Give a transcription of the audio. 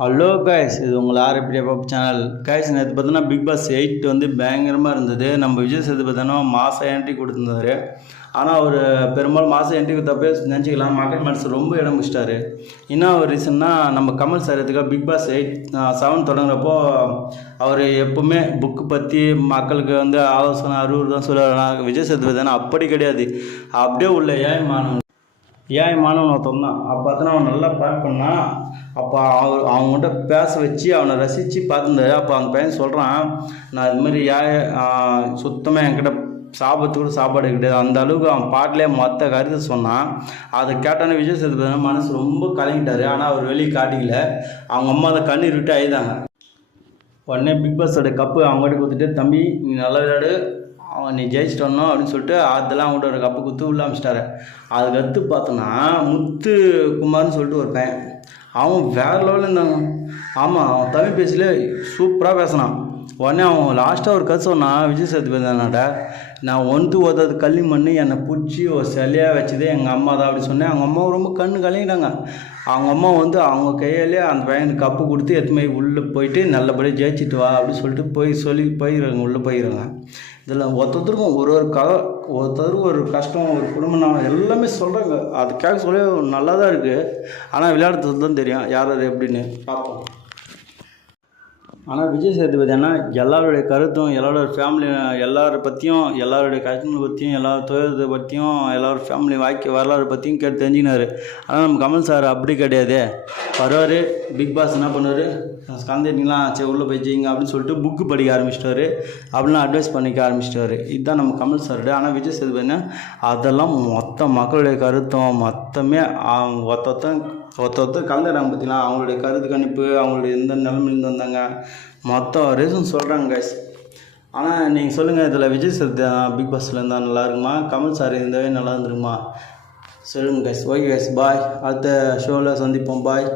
Hello guys, இது உங்கள் ஆர்எப்டி pop channel. Guys, நேற்று பார்த்தோன்னா பிக் பாஸ் 8 வந்து பயங்கரமாக இருந்தது. நம்ம விஜய் சேதுபதி பார்த்தோன்னா மாதம் என்ட்ரி கொடுத்துருந்தாரு. ஆனால் அவர் பெரும்பாலும் மாதம் என்ட்ரி கொடுத்தப்பே நினச்சிக்கலாம் மக்கள் மனசு ரொம்ப இடம் பிடிச்சிட்டாரு. என்ன ஒரு ரீசன்னா, நம்ம கமல் சார் இதுக்காக பிக் பாஸ் 7 தொடங்குறப்போ அவர் எப்போவுமே புக்கு பற்றி மக்களுக்கு வந்து ஆலோசனை அறிவுரை தான் சொல்லுவார். விஜய் சேதுபதி தானே அப்படி கிடையாது, அப்படியே உள்ள ஏன் மாணவன் ஒருத்தன் தான். அப்போ பார்த்தோன்னா அவன் நல்லா பேக் பண்ணான். அப்போ அவங்ககிட்ட பேச வச்சு அவனை ரசித்து பார்த்துருந்தாரு. அப்போ அந்த பையன் சொல்கிறான், நான் இது மாதிரி சுத்தமாக என்கிட்ட கூட சாப்பாடு கிடையாது. அந்த அளவுக்கு அவன் பாட்டிலே மொத்த கருத்து சொன்னான். அதை கேட்டானே விஜய் சேதுபதி மனசு ரொம்ப கலங்கிட்டார். ஆனால் அவர் வெளியே காட்டிக்கல. அவங்க அம்மா அதை கண்ணீர் விட்டு அழுதாங்க. உடனே பிக் பாஸோட கப்பு அவங்ககிட்ட கொடுத்துட்டு, தம்பி நீ நல்லா விளையாடு, அவன் நீ ஜெயிச்சிட்டு வரணும் அப்படின்னு சொல்லிட்டு அதெல்லாம் அவங்கள்ட்ட ஒரு கப்பு குத்து உள்ள அமைச்சிட்டாரு. அதுக்கடுத்து பார்த்தோன்னா முத்து குமார்னு சொல்லிட்டு ஒரு பையன், அவன் வேறு லெவலில் இருந்தாங்க. ஆமாம், அவன் தமிழ் பேசல சூப்பராக பேசினான். உடனே அவன் லாஸ்ட்டாக ஒரு கதை சொன்னான் விஜய் சேதுபதி அண்ணாட்ட, நான் ஒருத்தது கள்ளி மண் என்னை பிடிச்சி ஒரு சிலையாக வச்சதே எங்கள் அம்மா தான் அப்படி சொன்னேன். அவங்க அம்மா ரொம்ப கண்ணு கலங்கிட்டாங்க. அவங்க அம்மா வந்து அவங்க கையாலே அந்த பையனுக்கு கப்பு கொடுத்து எத்தனை உள்ளே போயிட்டு நல்லபடியாக ஜெயிச்சிட்டு வா அப்படின்னு சொல்லிட்டு போயிடுறாங்க, உள்ளே போயிடுறாங்க. இதில் ஒருத்தருக்கும் ஒருத்தருக்கும் ஒரு கஷ்டம், ஒரு குடும்பம் எல்லாமே சொல்கிறாங்க. அது கேட்க சொல்ல நல்லா தான் இருக்குது. ஆனால் விளையாடுறது தான் தெரியும் யார் அது எப்படின்னு பார்ப்போம். ஆனால் விஜய் சேதுபதி அண்ணா எல்லாருடைய கருத்தும், எல்லாரோட ஃபேமிலி எல்லாரை பற்றியும், எல்லாருடைய கஷ்டங்களை பற்றியும், எல்லா துயரத்தை பற்றியும், எல்லாரோட ஃபேமிலி வரலாறு பற்றியும் கேட்டு தெரிஞ்சினார். ஆனால் நம்ம கமல் சார் அப்படி கிடையாது. வருவார், பிக் பாஸ் என்ன பண்ணுவார், கலந்துட்டீங்களா சரி உள்ளே போய் ஜெயிங்க அப்படின்னு சொல்லிட்டு புக்கு படிக்க ஆரம்பிச்சிட்டாரு. அப்படிலாம் அட்வைஸ் பண்ணிக்க ஆரம்பிச்சிட்டாரு. இதுதான் நம்ம கமல் சார். ஆனால் விஜய் சேதுபதி அதெல்லாம் மொத்த மக்களுடைய கருத்தும் மொத்தமே ஒருத்தர் கலந்துறாங்க பார்த்தீங்களா, அவங்களுடைய கருத்து கணிப்பு, அவங்களுடைய எந்த நிலைமையிலேருந்து வந்தாங்க மொத்தம் ரீசன் சொல்கிறாங்க கைஸ். ஆனால் நீங்கள் சொல்லுங்கள், இதில் விஜய் சேதுபதி பிக் பாஸில் இருந்தால் நல்லா இருக்குமா, கமல் சார் இருந்தாவே நல்லா இருந்துருக்குமா சொல்லுங்கள் கைஸ். ஓகே கைஸ், பாய். அடுத்த ஷோவில் சந்திப்போம். பாய்.